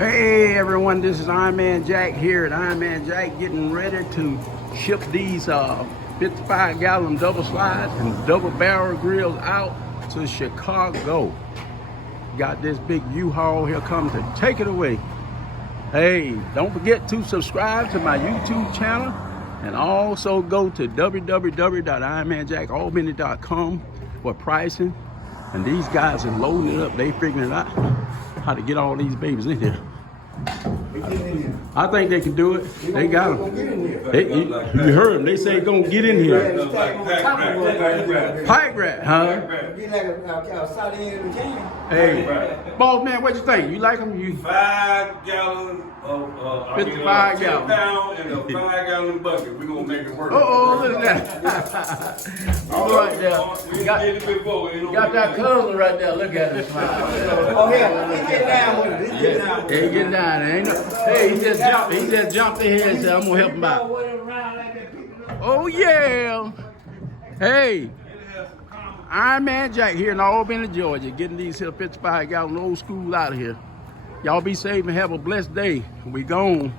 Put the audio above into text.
Hey everyone, this is Iron Man Jack here at Iron Man Jack, getting ready to ship these 55-gallon double slides and double barrel grills out to Chicago. Got this big U-Haul here coming to take it away. Hey, don't forget to subscribe to my YouTube channel and also go to www.ironmanjackalbany.com for pricing. And these guys are loading it up. They figuring it out how to get all these babies in here. I think they can do it. They got them. You heard them. They say gonna get in here. Pipe rack, huh? Hey, boss man, what you think? You like them? You 5 gallon of 55 10 gallon. pound and a 5-gallon bucket. We're gonna make it work. Oh, look at that. All right there. We got it before. Got that cousin right there. Look at him smile. Oh yeah, he get down with it. He get down with it. Hey, get down. Ain't no, hey, he just jumped in here and said, I'm gonna help him out. Oh yeah. Hey. Iron Man Jack here in Albany, Georgia, getting these here 55-gallon old school out of here. Y'all be safe and have a blessed day. We gone.